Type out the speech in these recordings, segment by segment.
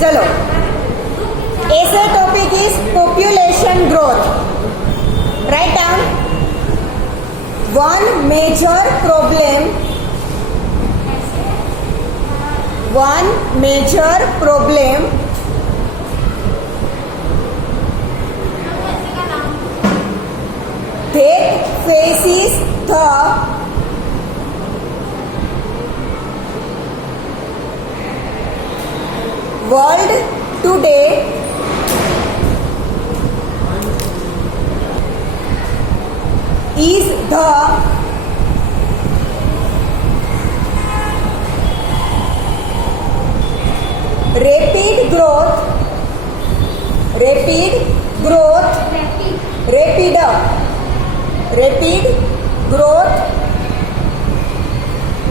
चलो, ऐसे topic is population growth. Write down. One major problem that faces the world today is the rapid growth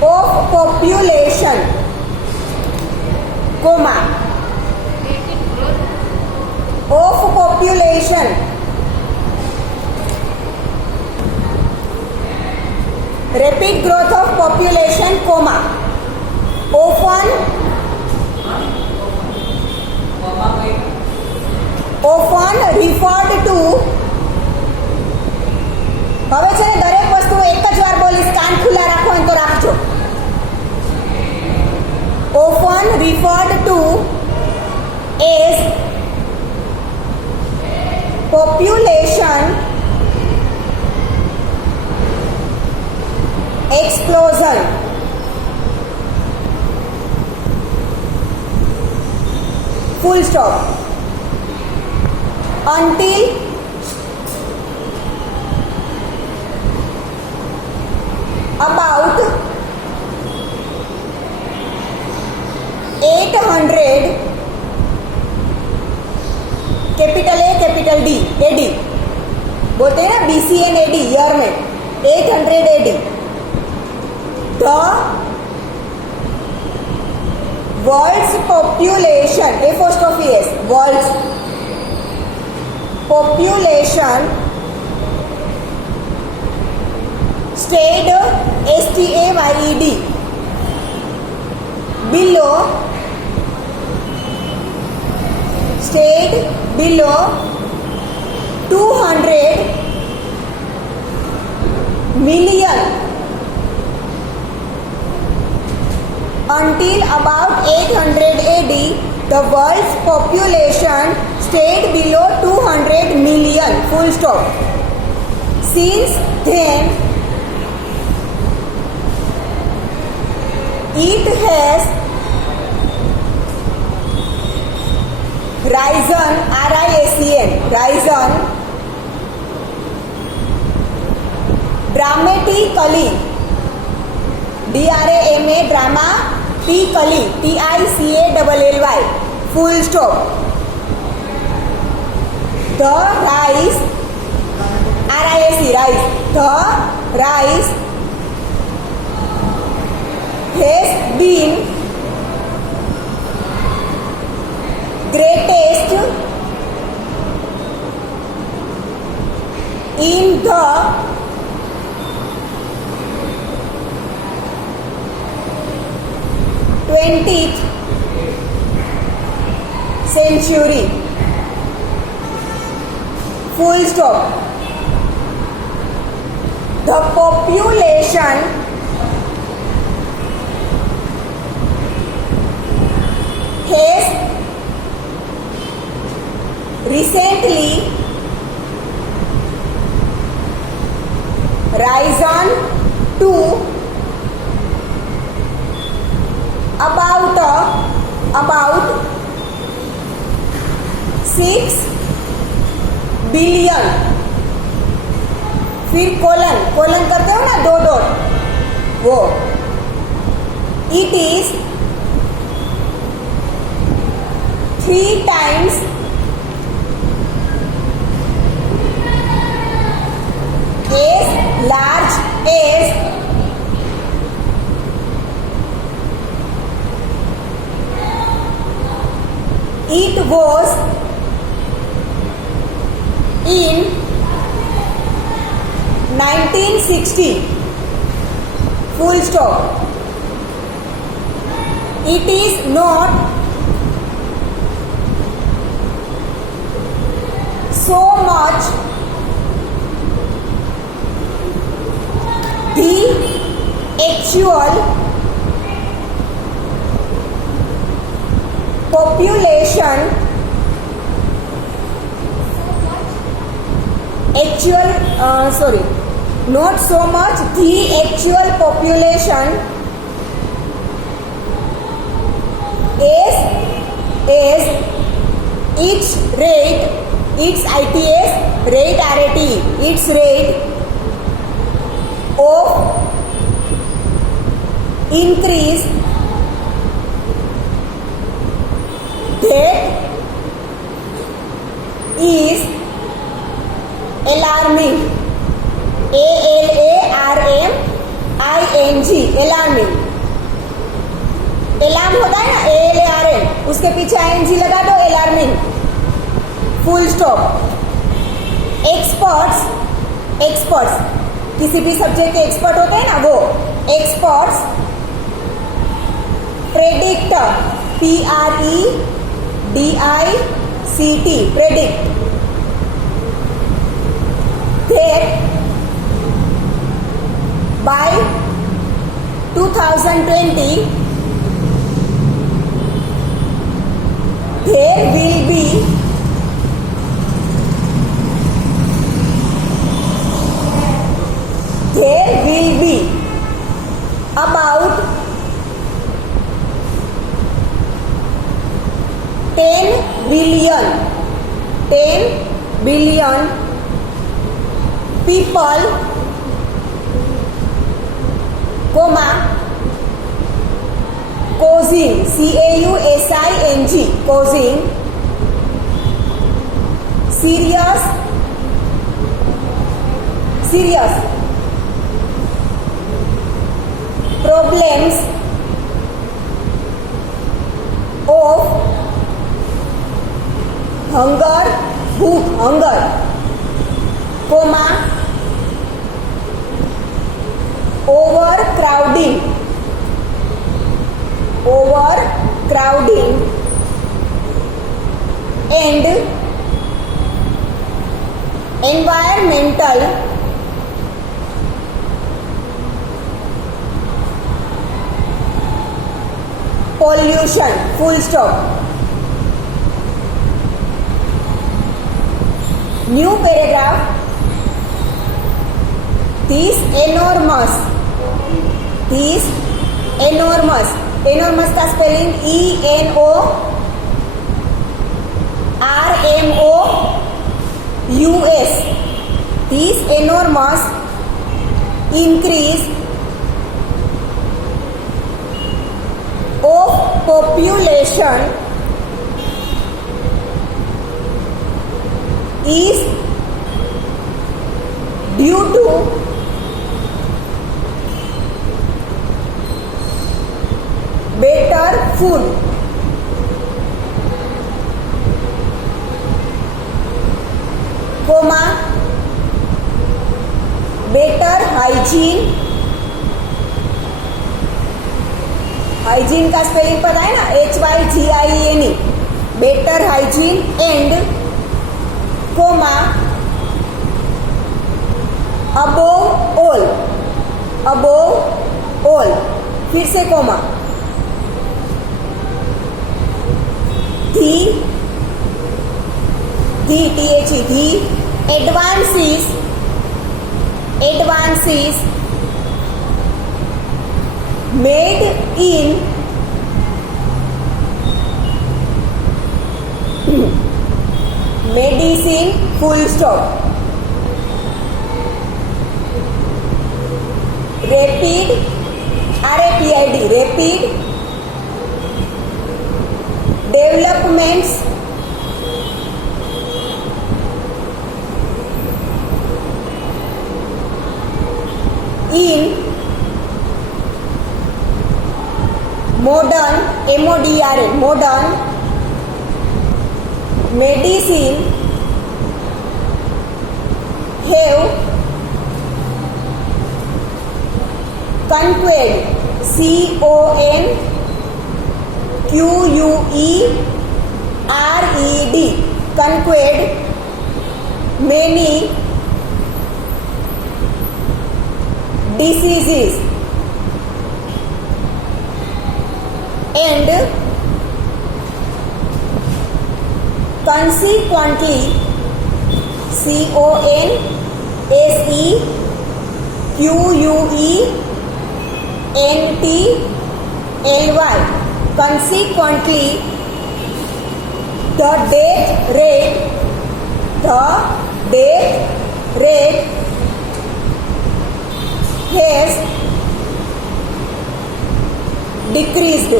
of population, comma, of population, rapid growth of population, comma, often referred to. હવે છે ને દરેક વસ્તુ એક જ વાર બોલીશ, કાન ખુલ્લા રાખો હોય તો રાખજો. often referred to as population explosion. Full stop. Until about 800, capital A capital D, AD बोलते हैं ना, BC एंड एडी ईयर में, 800 AD, the world's population, apostrophe S, world's population stayed, STAYED, below 200 million until about 800 AD. The world's population stayed below 200 million. Full stop. Since then, it has risen, RISEN, risen dramatically, DRAMA, dramatically, TICALLY, full stop. The rise, RISE, rise, the rise has been greatest in the 20th century. Full stop. The population has recently risen to about 6 billion. फिर colon करते हो ना, 2 dot, वो. It is 3 times as large as it was in 1960. Full stop. It is not actual population not so much the actual population as its rate, its ITS rate RAT, its rate of increase that is alarming. ALARMING, alarming. Alarm होता है ना, ALARM, उसके पीछे ING लगा दो, alarming. Full stop. Experts किसी भी subject के एक्सपर्ट होते हैं ना, वो experts predict, PREDICT, predict that by 2020 there will be about 10 billion people, causing, causing serious problems of hunger, overcrowding and environmental pollution. Full stop. New paragraph. These enormous का spelling ENORMOUS. These enormous increase of population is due to better food, better hygiene. Hygiene का spelling पता है ना, HYGIENE. Better hygiene and above all, फिर से coma, the advances made in medicine, full stop. Rapid developments in modern medicine have conquered, CONQUERED, conquered many diseases and consequently consequently consequently the death rate has decreased.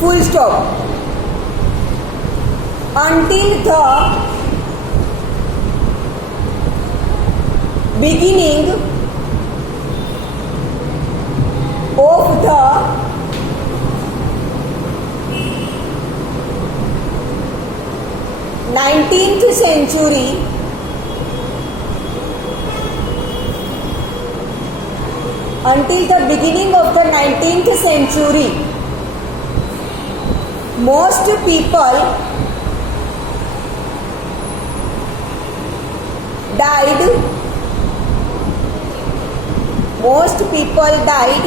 Full stop. Until the beginning of the 19th century, until the beginning of the 19th century, most people died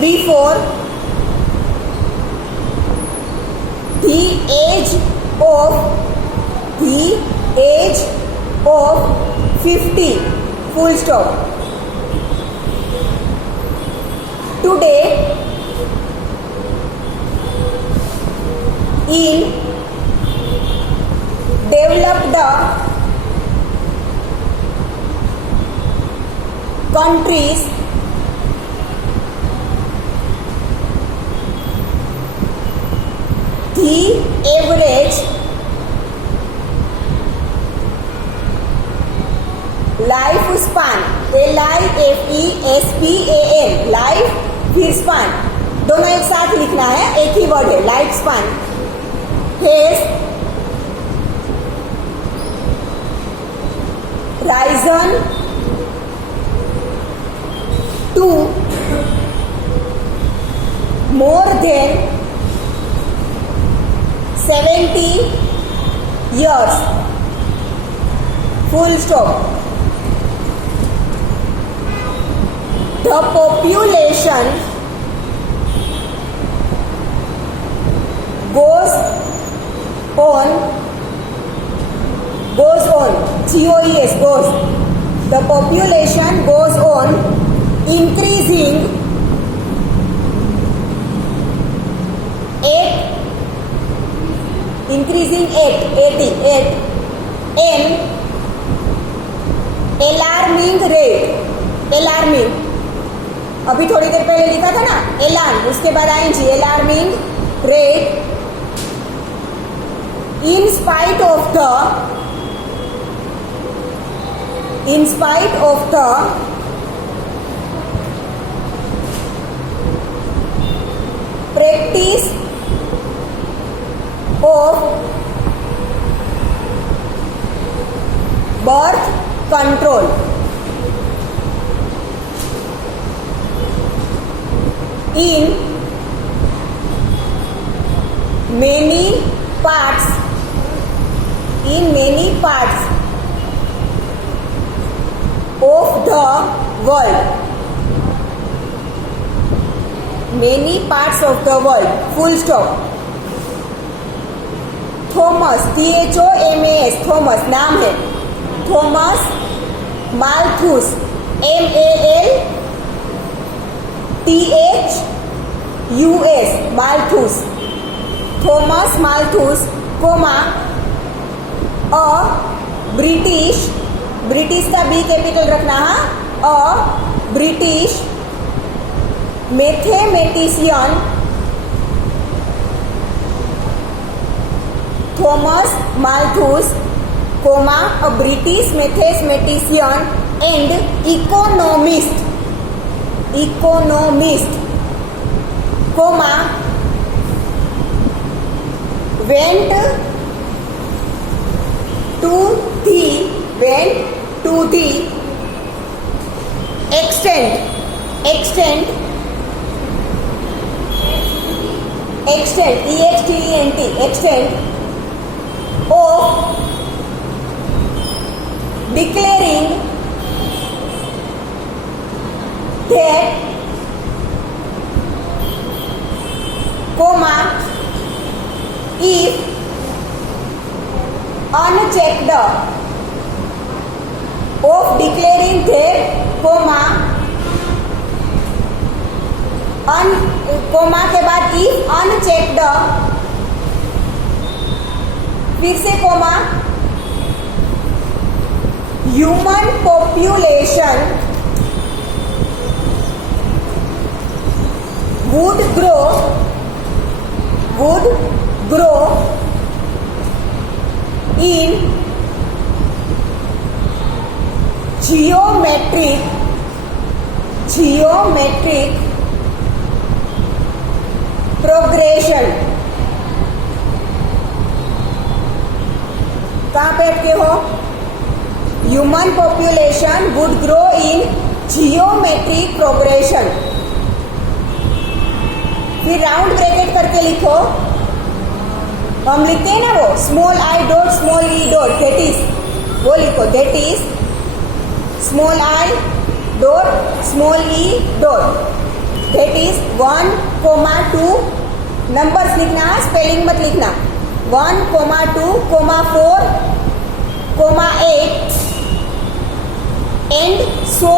before the age of 50. Full stop. Today, in developed countries, the average lifespan, LIFESPAN, life फिर span, दोनों एक साथ लिखना है, एक ही word है, life span, has risen to more than 70 years. Full stop. The population goes on, GOES, goes. The population goes on increasing at an alarming rate. Alarming, अभी थोड़ी देर पहले लिखा था ना, alarm, उसके बाद आएंगे alarming rate, in spite of the practice of birth control. In many parts of the world. Full stop. Thomas, THOMAS, Thomas नाम है, Thomas Malthus, MALTHUS, Malthus, Thomas Malthus, a British का बी कैपिटल रखना है, a British mathematician Thomas Malthus, a British mathematician and economist, went to the extent of declaring that comma, if unchecked of declaring their comma, comma के बाद if unchecked, फिर से comma, human population would grow in geometric progression. कहाँ पे अटके हो? Human population would grow in geometric progression. फिर round bracket करके लिखो. हम लिखते हैं ना वो small I dot small E dot, that is, वो लिखो, that is small I dot small E dot, that is 1,2. Numbers लिखना, स्पेलिंग मत लिखना. 1,2, 4, 8 and so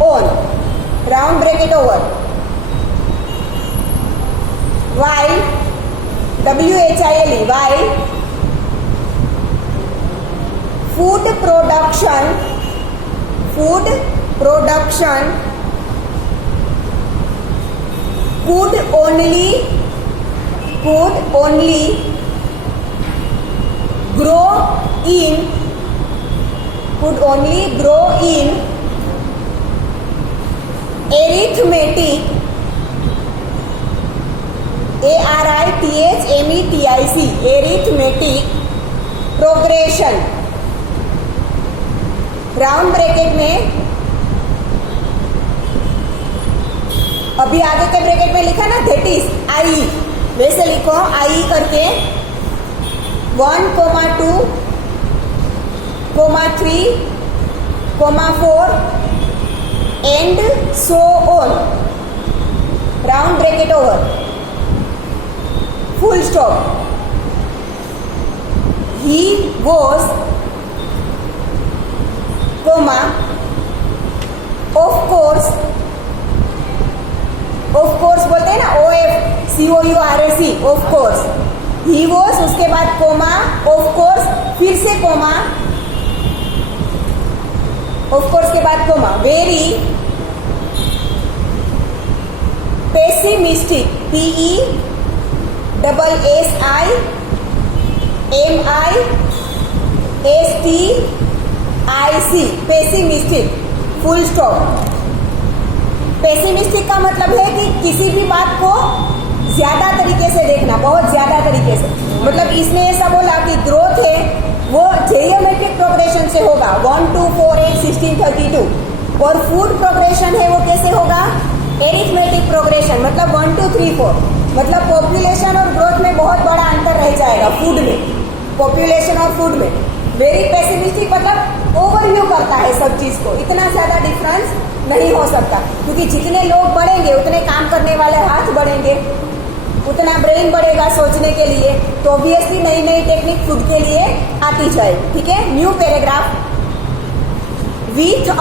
on. Round bracket over. While while food production could only grow in arithmetic progression. Round bracket में अभी आगे के bracket में लिखा ना, दैट इज आई, वैसे लिखो आई करके 1,2, 3, 4 and so on. Round bracket over. Full stop. He was, comma, of course बोलते हैं ना, OFCOURSE, of course. He was, उसके बाद कोमा, of course, फिर से कोमा, of course के बाद comma, very pessimistic, PESSIMISTIC, pessimistic, full stop. Pessimistic का मतलब है कि किसी भी बात को ज्यादा तरीके से देखना, बहुत ज्यादा तरीके से. मतलब इसने ऐसा बोला कि ग्रोथ है वो जियोमेट्रिक प्रोग्रेशन से होगा, 1, 2, 4, 8, 16, 32. और फूड प्रोग्रेशन है वो कैसे होगा? एरिथमेटिक प्रोग्रेशन, मतलब 1, 2, 3, 4. मतलब पॉपुलेशन और ग्रोथ में बहुत बड़ा अंतर रह जाएगा फूड में, पॉपुलेशन और फूड में. वेरी पेसिमिस्टिक मतलब ओवरव्यू करता है सब चीज को, इतना ज्यादा डिफरेंस नहीं हो सकता, क्योंकि जितने लोग बढ़ेंगे उतने काम करने वाले हाथ बढ़ेंगे, उतना ब्रेन बढ़ेगा सोचने के लिए, तो ऑब्वियसली नई नई टेक्निक फूड के लिए आती जाएगी. ठीक है. New paragraph. With a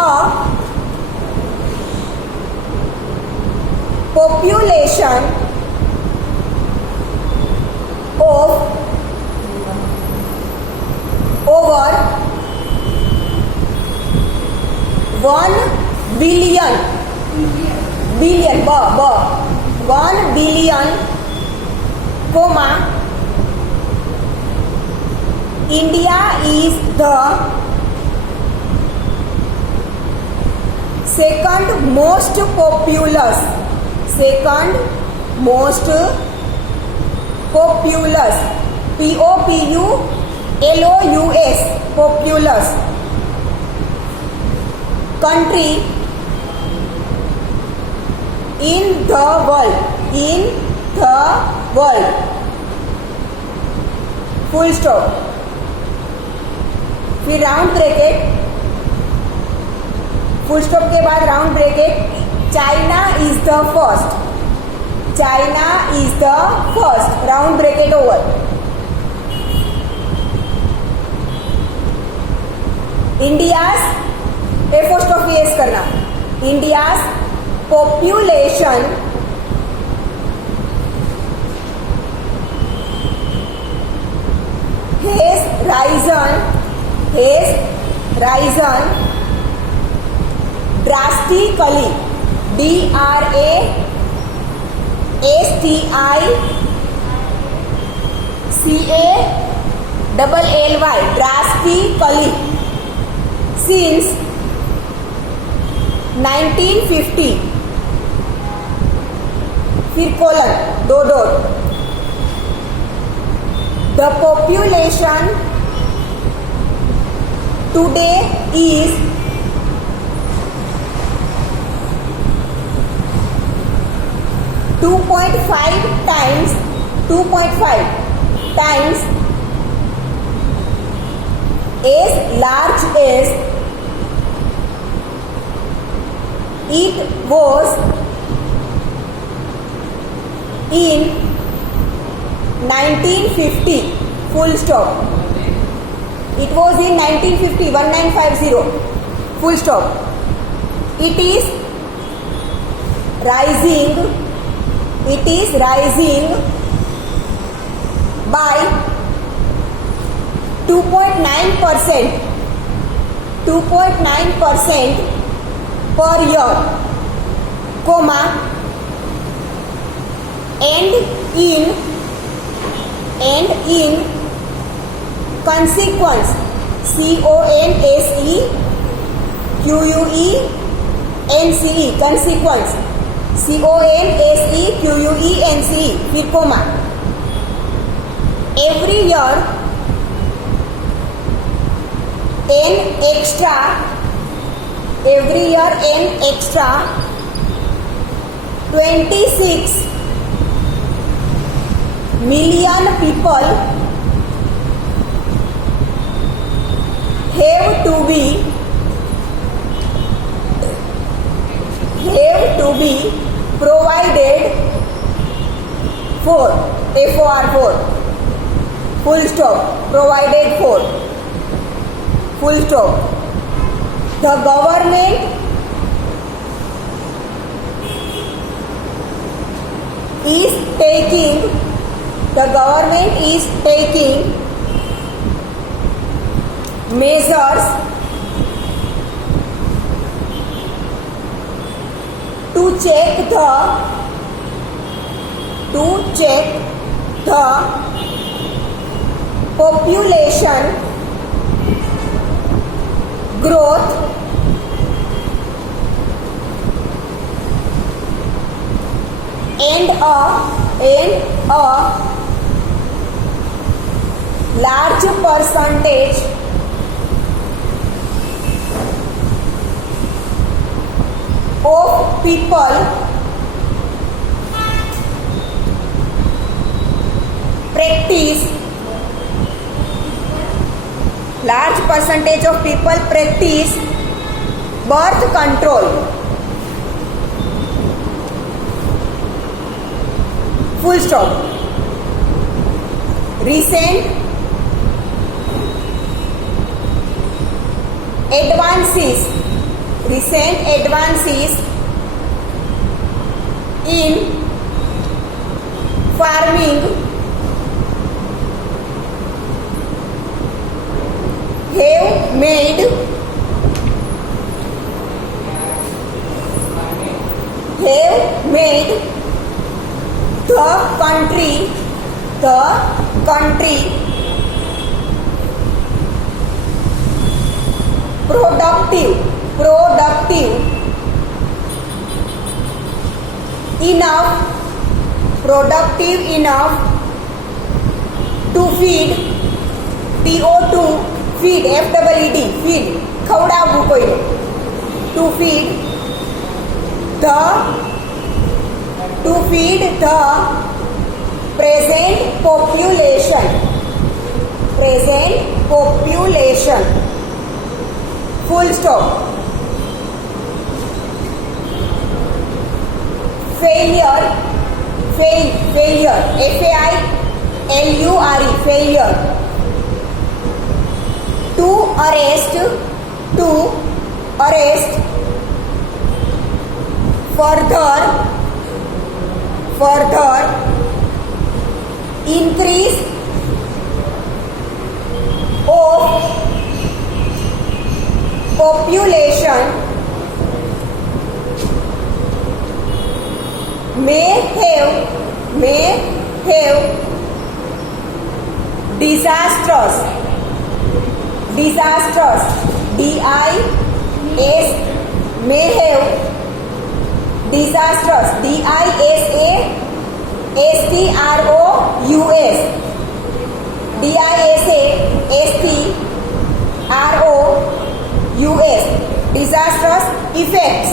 population of over 1 billion, 1 billion, comma, India is the second most populous, populous country in the world. Full stop. फिर राउंड ब्रैकेट, फुल स्टॉप के बाद round bracket. China is the first, China is the first. Round bracket over. India's apostrophe s करना. India's population has risen drastically. drastically drastically since 1950. फिर colon 2 dot. The population today is 2.5 times as large as it was in 1950. Full stop. It was in 1950. 1950. Full stop. It is rising by 2.9% per year, comma, and in consequence, consequence, consequence, consequence, फिर comma, every year an extra 26 million people have to be provided for, for, full stop, provided for, full stop. The government is taking measures to check the population growth and a large percentage of people practice birth control. Full stop. Recent advances in farming have made the country productive enough to feed feed FEED feed ખવડાવવું કોઈને to feed the present population full stop. failure, failure, failure. To arrest, further, increase of population, may have disastrous, D-I-S, may have disastrous, D-I-S-A-S-T-R-O-U-S, D-I-S-A-S-T-R-O-U-S, disastrous effects,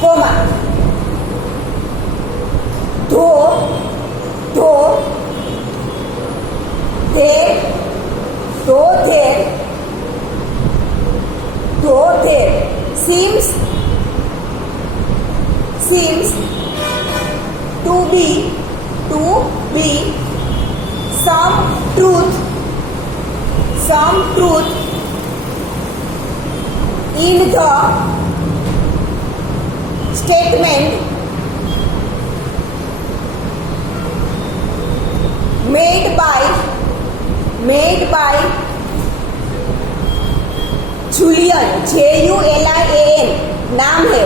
comma, though there seems to be some truth in the statement made by Julian, JULIAN, नाम है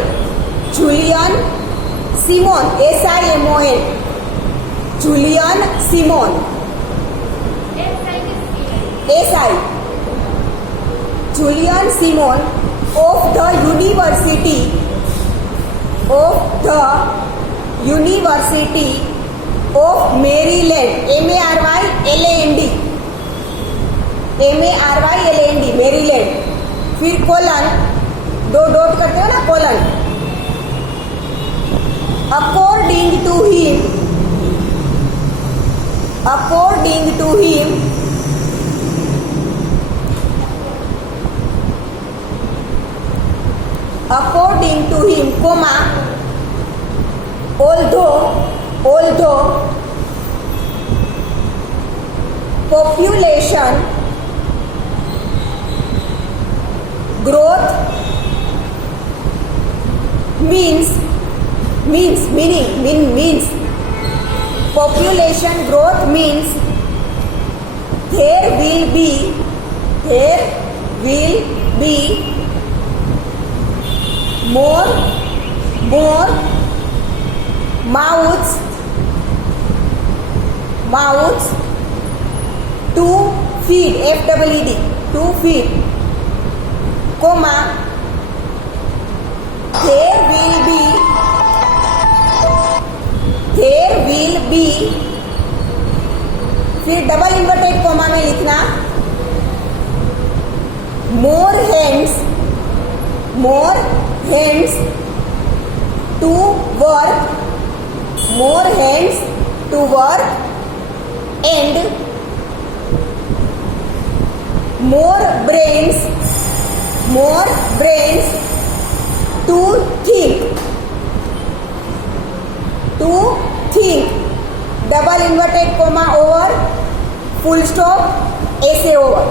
Julian Simon, SIMON, Julian Simon, SI, Julian Simon of the University of Maryland, MARYLAND, Maryland, फिर colon, दो dot करते हो ना colon, according to him, comma, although population growth means population growth means there will be more mouths to feed, FEED, to feed, comma, there will be, फिर double inverted comma में लिखना more hands to work and more brains to think, double inverted comma over, full stop, essay over.